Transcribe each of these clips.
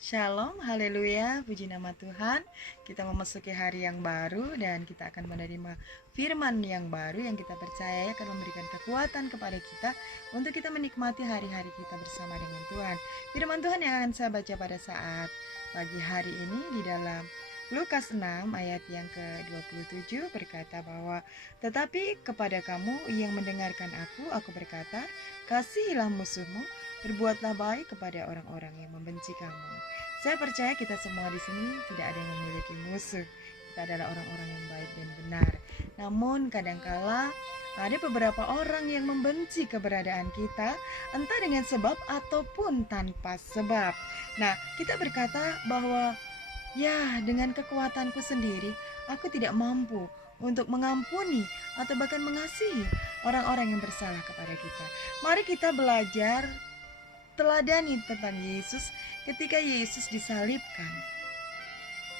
Shalom, haleluya, puji nama Tuhan. Kita memasuki hari yang baru dan kita akan menerima firman yang baru yang kita percaya akan memberikan kekuatan kepada kita untuk kita menikmati hari-hari kita bersama dengan Tuhan. Firman Tuhan yang akan saya baca pada saat pagi hari ini di dalam Lukas 6 ayat yang ke-27 berkata bahwa tetapi kepada kamu yang mendengarkan aku berkata, kasihilah musuhmu, berbuatlah baik kepada orang-orang yang membenci kamu. Saya percaya kita semua di sini tidak ada yang memiliki musuh. Kita adalah orang-orang yang baik dan benar. Namun kadangkala ada beberapa orang yang membenci keberadaan kita, entah dengan sebab ataupun tanpa sebab. Nah, kita berkata bahwa ya, dengan kekuatanku sendiri, aku tidak mampu untuk mengampuni atau bahkan mengasihi orang-orang yang bersalah kepada kita. Mari kita belajar teladani tentang Yesus ketika Yesus disalibkan.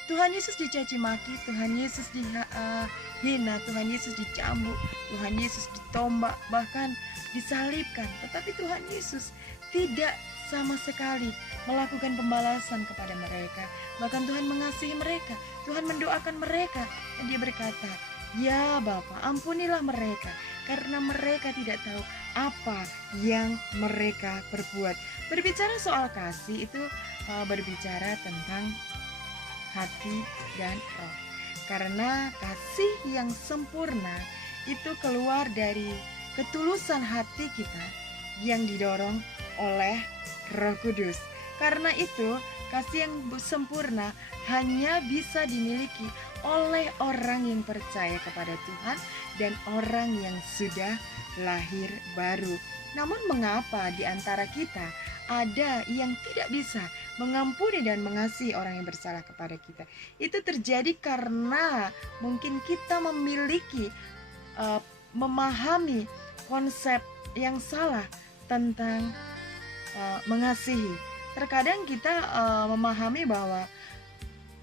Tuhan Yesus dicaci maki, Tuhan Yesus dihina, Tuhan Yesus dicambuk, Tuhan Yesus ditombak, bahkan disalibkan. Tetapi Tuhan Yesus tidak sama sekali melakukan pembalasan kepada mereka. Bahkan Tuhan mengasihi mereka, Tuhan mendoakan mereka, dan Dia berkata, "Ya Bapa, ampunilah mereka, karena mereka tidak tahu apa yang mereka perbuat." Berbicara soal kasih itu berbicara tentang hati dan roh. Karena kasih yang sempurna itu keluar dari ketulusan hati kita yang didorong oleh Roh Kudus. Karena itu, kasih yang sempurna hanya bisa dimiliki oleh orang yang percaya kepada Tuhan dan orang yang sudah lahir baru. Namun mengapa di antara kita ada yang tidak bisa mengampuni dan mengasihi orang yang bersalah kepada kita? Itu terjadi karena mungkin kita memiliki memahami konsep yang salah tentang mengasihi. Terkadang kita memahami bahwa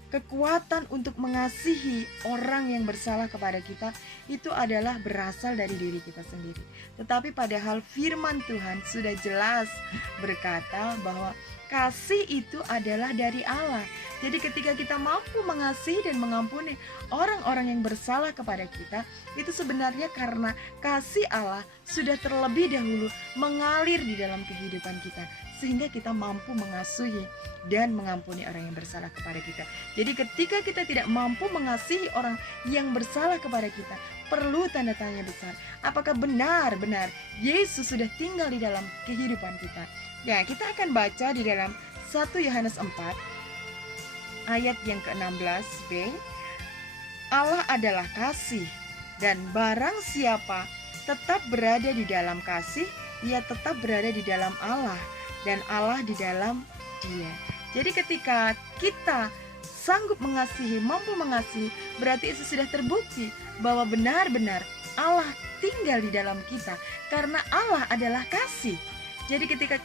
kekuatan untuk mengasihi orang yang bersalah kepada kita itu adalah berasal dari diri kita sendiri. Tetapi padahal firman Tuhan sudah jelas berkata bahwa kasih itu adalah dari Allah. Jadi ketika kita mampu mengasihi dan mengampuni orang-orang yang bersalah kepada kita, itu sebenarnya karena kasih Allah sudah terlebih dahulu mengalir di dalam kehidupan kita, sehingga kita mampu mengasihi dan mengampuni orang yang bersalah kepada kita. Jadi ketika kita tidak mampu mengasihi orang yang bersalah kepada kita, perlu tanda tanya besar. Apakah benar-benar Yesus sudah tinggal di dalam kehidupan kita? Ya, kita akan baca di dalam 1 Yohanes 4 ayat yang ke-16b. Allah adalah kasih, dan barang siapa tetap berada di dalam kasih, ia tetap berada di dalam Allah, dan Allah di dalam Dia. Jadi ketika kita sanggup mengasihi, mampu mengasihi, berarti itu sudah terbukti bahwa benar-benar Allah tinggal di dalam kita, karena Allah adalah kasih. Jadi ketika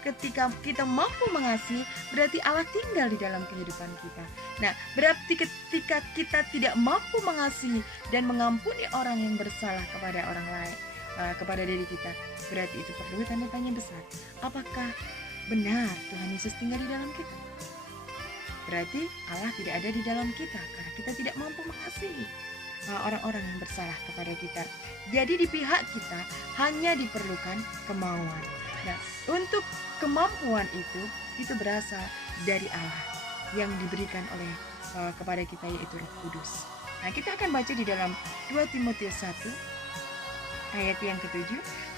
kita mampu mengasihi, berarti Allah tinggal di dalam kehidupan kita. Nah, berarti ketika kita tidak mampu mengasihi dan mengampuni orang yang bersalah kepada orang lain, kepada diri kita, berarti itu perlu tanda tanya besar. Apakah benar Tuhan Yesus tinggal di dalam kita? Berarti Allah tidak ada di dalam kita karena kita tidak mampu mengasihi orang-orang yang bersalah kepada kita. Jadi di pihak kita hanya diperlukan kemauan. Nah, untuk kemampuan itu berasal dari Allah yang diberikan oleh kepada kita, yaitu Roh Kudus. Nah, kita akan baca di dalam 2 Timotius 1 ayat yang ke-7.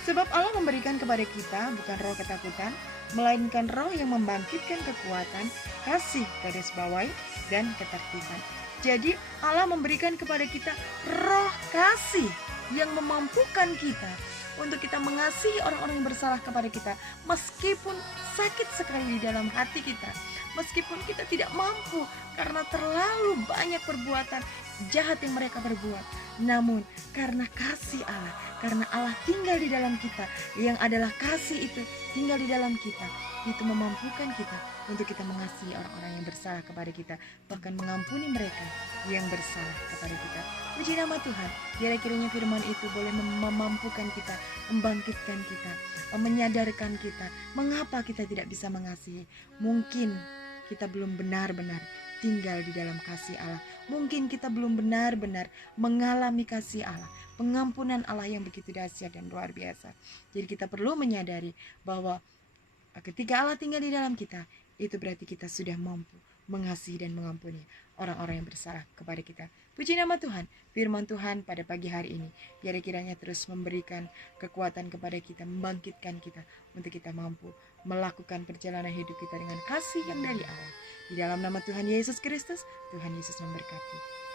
Sebab Allah memberikan kepada kita bukan roh ketakutan, melainkan roh yang membangkitkan kekuatan, kasih, garis bawahi, dan ketertiban. Jadi Allah memberikan kepada kita roh kasih yang memampukan kita untuk kita mengasihi orang-orang yang bersalah kepada kita, meskipun sakit sekali di dalam hati kita, meskipun kita tidak mampu karena terlalu banyak perbuatan jahat yang mereka perbuat. Namun karena kasih Allah, karena Allah tinggal di dalam kita, yang adalah kasih itu tinggal di dalam kita, itu memampukan kita untuk kita mengasihi orang-orang yang bersalah kepada kita, bahkan mengampuni mereka yang bersalah kepada kita. Puji nama Tuhan. Biar kiranya firman itu boleh memampukan kita, membangkitkan kita, menyadarkan kita mengapa kita tidak bisa mengasihi. Mungkin kita belum benar-benar tinggal di dalam kasih Allah. Mungkin kita belum benar-benar mengalami kasih Allah, pengampunan Allah yang begitu dahsyat dan luar biasa. Jadi kita perlu menyadari bahwa ketika Allah tinggal di dalam kita, itu berarti kita sudah mampu mengasihi dan mengampuni orang-orang yang bersalah kepada kita. Puji nama Tuhan, firman Tuhan pada pagi hari ini biar kiranya terus memberikan kekuatan kepada kita, membangkitkan kita untuk kita mampu melakukan perjalanan hidup kita dengan kasih yang dari Allah. Di dalam nama Tuhan Yesus Kristus, Tuhan Yesus memberkati.